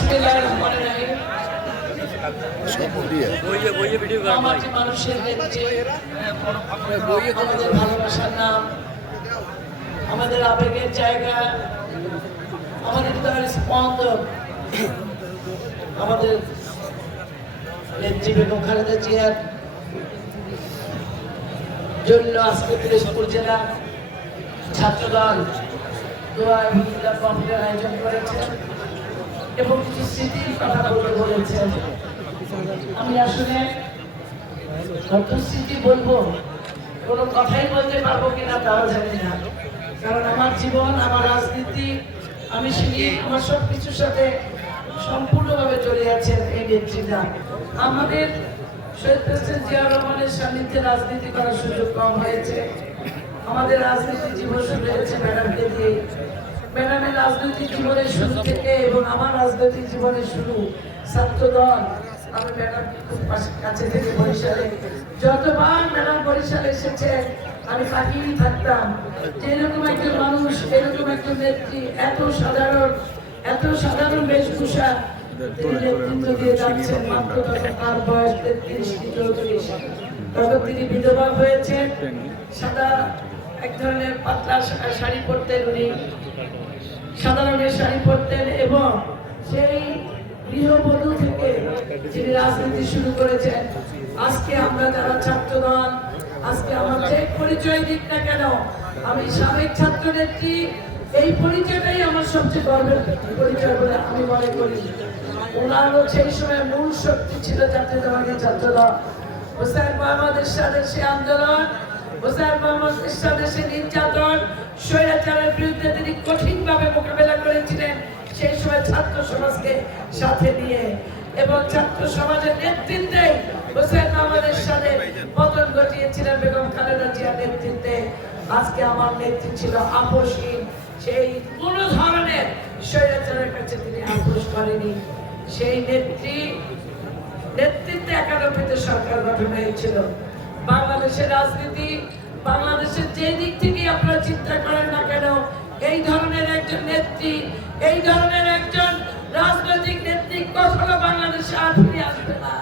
বিসমিল্লাহির রহমানির রহিম সব দিয়ে বইয়ে বইয়ে ভিডিও আমার যে মানুষের নেত্রী আমাদের ভালোবাসার নাম আমাদের আবেগের জায়গা আমাদের হৃদয়ের স্পন্দন আমাদের নেত্রী বেগম খালেদা জিয়ার জন্য আজকে পিরোজপুর জেলা ছাত্রদল দোয়া আয়োজন করেছেন এবং কিছু স্মৃতির কথা বলতে বলেছেন। আমি আসলে কত স্মৃতি বলব, কোনো কথাই বলতে পারব কিনা তাও জানি না। কারণ আমার জীবন, আমার রাজনীতি, আমি শুনি আমার সব কিছুর সাথে সম্পূর্ণভাবে জড়িয়ে আছেন এই নেত্রীরা আমাদের শহীদ প্রেসিডেন্ট জিয়া রহমানের সান্নিধ্যে রাজনীতি করার সুযোগ কম হয়েছে। আমাদের রাজনীতি জীবন শুরু হয়েছে ম্যাডামকে দিয়ে। ম্যাডামের রাজনৈতিক জীবনের শুরু থেকে এবং আমার রাজনৈতিক জীবনের শুরু ছাত্র দল আমি ম্যাডাম খুব কাছে থেকে বরিশালে, যতবার ম্যাডাম বরিশালে এসেছে, আমি তাকিয়েই থাকতাম যে এরকম একজন মানুষ, এরকম একজন নেত্রী, এত সাধারণ এত সাধারণ বেশভূষা, তিনি নেতৃত্ব দিয়ে যাচ্ছেন মাত্র তখন তার বয়স তেত্রিশ তখন তিনি বিধবা হয়েছেন, সাদা এক ধরনের পাতলা শাড়ি পরতেন উনি। সাদা রঙের শাড়ি পরতেন এবং সেই গৃহবধূ থেকে যিনি রাজনীতি শুরু করেছেন, আজকে আমরা যারা ছাত্র দল আজকে আমার যে পরিচয় দিক না কেন, আমি সাবেক ছাত্র নেত্রী এই পরিচয়টাই আমার সবচেয়ে গর্বের পরিচয় বলে আমি মনে করি। ওনারও সেই সময় মূল শক্তি ছিল জাতীয়তাবাদী ছাত্র দল হোসেন মোহাম্মদ এরশাদের সে আন্দোলন হোসেন মোহাম্মদ এরশাদের সে নির্যাতন, স্বৈরাচারের বিরুদ্ধে তিনি কঠিনভাবে মোকাবেলা করেছিলেন, সেই সময় ছাত্র সমাজকে সাথে নিয়ে এবং ছাত্র সমাজের নেতৃত্বে হোসেন মোহাম্মদ এরশাদের পতন ঘটিয়েছিলেন বেগম খালেদা জিয়ার নেতৃত্বে। আজকে আমার নেত্রী ছিল আপোষহীন সেই কোন ধরনের স্বৈরাচারের কাছে তিনি আপোষ করেনি। সেই নেত্রী, নেতৃত্বে একানব্বইতে সরকার গঠন হয়েছিল। বাংলাদেশের রাজনীতি, বাংলাদেশের যে দিক থেকে আপনারা চিন্তা করেন না কেন, এই ধরনের একজন নেত্রী, এই ধরনের একজন রাজনৈতিক নেত্রী কখনো বাংলাদেশে আর ফিরে আসবে না।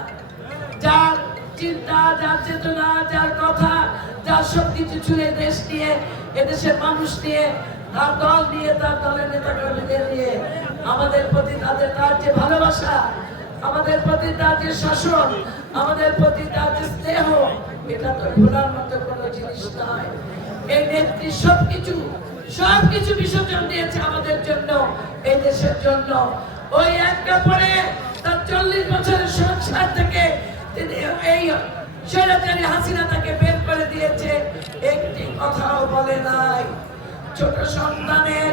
যার চিন্তা, যার চেতনা, যার কথা, যার সব কিছু ছুঁয়ে দেশ নিয়ে, এদেশের মানুষ নিয়ে, তার দল নিয়ে, তার দলের নেতা কর্মীদের নিয়ে, আমাদের প্রতি তাদের তার যে ভালোবাসা, আমাদের প্রতি তার যে শাসন, আমাদের প্রতি তার যে স্নেহ এটা তো ভোলার মতো কোনো জিনিস নয়। এই নেত্রী সবকিছু সবকিছু বিসর্জন দিয়েছে আমাদের জন্য, এই দেশের জন্য। ওই এক কাপড়ে তার চল্লিশ বছরের সংসার থেকে তিনি এই স্বৈরাচারী হাসিনা তাকে বের করে দিয়েছে। একটি কথাও বলে নাই। ছোট সন্তানের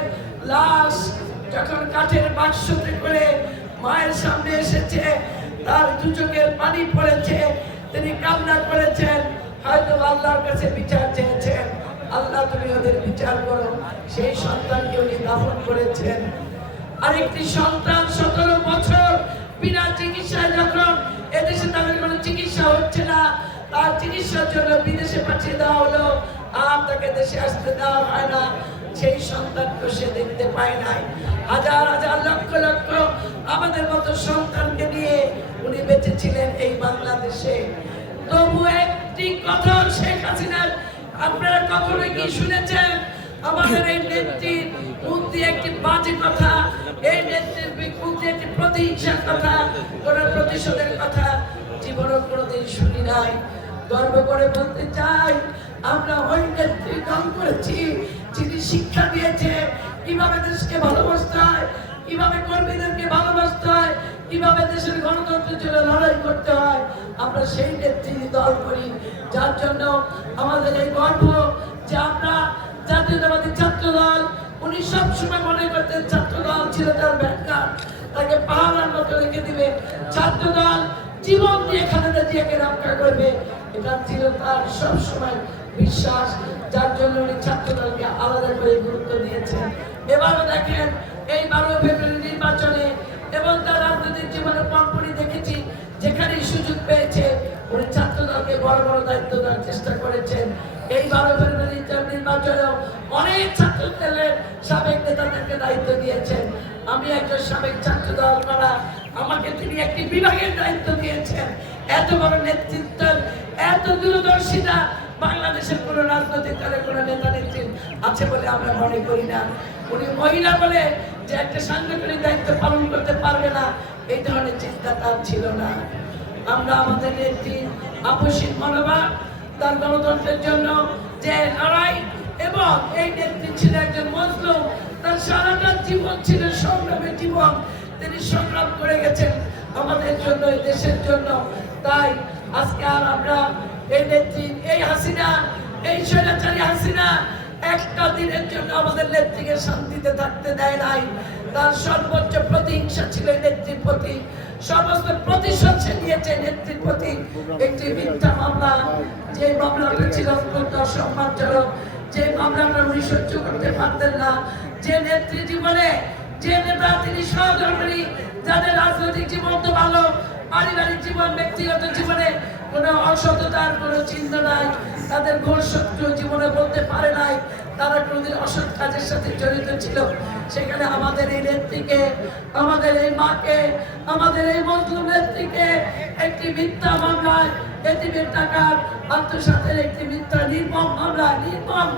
লাশ যখন কাঠের বাক্সতে করে মায়ের সামনে এসেছে, তার দু চোখের পানি পড়েছে তিনি কান্না করেছেন, হয়তো আল্লাহর কাছে বিচার চেয়েছেন। আল্লাহ, তুমি ওদের বিচার করো। সেই সন্তানকে উনি দাফন করেছেন। আরেকটি সন্তান সতেরো বছর বিনা চিকিৎসায় যখন এদেশে তাদের কোনো চিকিৎসা হচ্ছে না, তার চিকিৎসার জন্য বিদেশে পাঠিয়ে দেওয়া হলো। আর তাকে দেশে আসতে দেওয়া হয় না। সেই সন্তানকে সে দেখতে পায় নাই। হাজার হাজার, লক্ষ লক্ষ আমাদের মতো সন্তানকে নিয়ে উনি বেঁচে ছিলেন এই বাংলাদেশে। তবু একটি কথা শেখ হাসিনার, আপনারা কখনো কি শুনেছেন? আমাদের এই নেত্রীর মুখ দিয়ে একটি বাজে কথা, এই নেত্রীর মুখ দিয়ে একটি প্রতিহিংসার কথা, কোন প্রতিশোধের কথা জীবনে কোনোদিন শুনি নাই। গর্ব করে বলতে চাই, আমরা ওই নেত্রী দল করেছি যিনি শিক্ষা দিয়েছে, কীভাবে দেশকে ভালোবাসতে হয়, কীভাবে কর্মীদেরকে ভালোবাসতে হয়, কীভাবে দেশের গণতন্ত্রের জন্য লড়াই করতে হয়, আমরা সেই নেত্রী দল করি। যার জন্য আমাদের এই গর্ব যে আমরা জাতীয়তাবাদী ছাত্র দল উনি সবসময় মনে করতেন ছাত্র দল ছিল তার ব্যাখ্যা তাকে পাহাড়ের মতো রেখে দিবে। ছাত্র দল জীবন দিয়ে খালেদা জিয়াকে রক্ষা করবে। এটা ছিল তার সবসময় বিশ্বাস। যার জন্য উনি ছাত্রদলকে আলাদা করে গুরুত্ব দিয়েছেন। এবারও দেখেন, এই বারো ফেব্রুয়ারি নির্বাচনে এবং তার রাজনৈতিক জীবনে পরপরই দেখেছি, যেখানেই সুযোগ পেয়েছে, উনি ছাত্র দলকে বড় বড় দায়িত্ব দেওয়ার চেষ্টা করেছেন। এই বারো ফেব্রুয়ারি নির্বাচনেও অনেক ছাত্র দলের সাবেক নেতাদেরকে দায়িত্ব দিয়েছেন। আমি একজন সাবেক ছাত্র দল করা, আমাকে তিনি একটি বিভাগের দায়িত্ব দিয়েছেন। এত বড় নেতৃত্ব, এত দূরদর্শিতা বাংলাদেশের কোন রাজনৈতিক দলের কোন নেতা নেত্রী আছে বলে আমরা মনে করি না। উনি মহিলা বলে যে একটা সাংগঠনিক দায়িত্ব পালন করতে পারবে না, এই ধরনের চিন্তা তার ছিল না। আমরা আমাদের নেত্রী আপসিক মনোভাব, তার গণতন্ত্রের জন্য যে লড়াই এবং এই নেত্রী ছিল একজন মজলুম, তার সারাটা জীবন ছিল সংগ্রামের জীবন। তিনি সংগ্রাম করে গেছেন আমাদের জন্য, দেশের জন্য। তাই আজকে আর আমরা এই নেত্রী, এই হাসিনা, এই স্বৈরাচারী হাসিনা একটা দিনের জন্য আমাদের নেত্রীকে শান্তিতে থাকতে দেয় নাই। তার সর্বোচ্চ প্রতিহিংসা ছিল নেত্রীর প্রতি। সমস্ত প্রতিশোধ সে নিয়েছে নেত্রীর প্রতি। একটি মিথ্যা মামলা, যে মামলাটা ছিল অত্যন্ত অসম্মানজনক যে মামলাটা উনি সহ্য করতে পারতেন না। যে নেত্রী জীবনে, যে নেতা তিনি সহধর্মী যাদের রাজনৈতিক জীবন তো ভালো পারিবারিক জীবন, ব্যক্তিগত জীবনে কোনো অসততার কোনো চিহ্ন নাই। তাদের ঘোর শত্রু জীবনে বলতে পারে নাই, তারা কোনোদিন অসৎ কাজের সাথে জড়িত ছিল। সেখানে আমাদের এই নেত্রীকে, আমাদের এই মাকে, আমাদের এই মজলুম নেত্রীকে একটি মিথ্যা মামলায় এটিমের টাকার আত্মসাতের একটি মিথ্যা, নির্মম মামলা, নির্মম,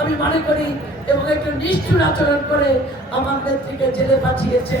আমি মনে করি, এবং একটু নিষ্ঠুর আচরণ করে আমার নেত্রীকে জেলে পাঠিয়েছে।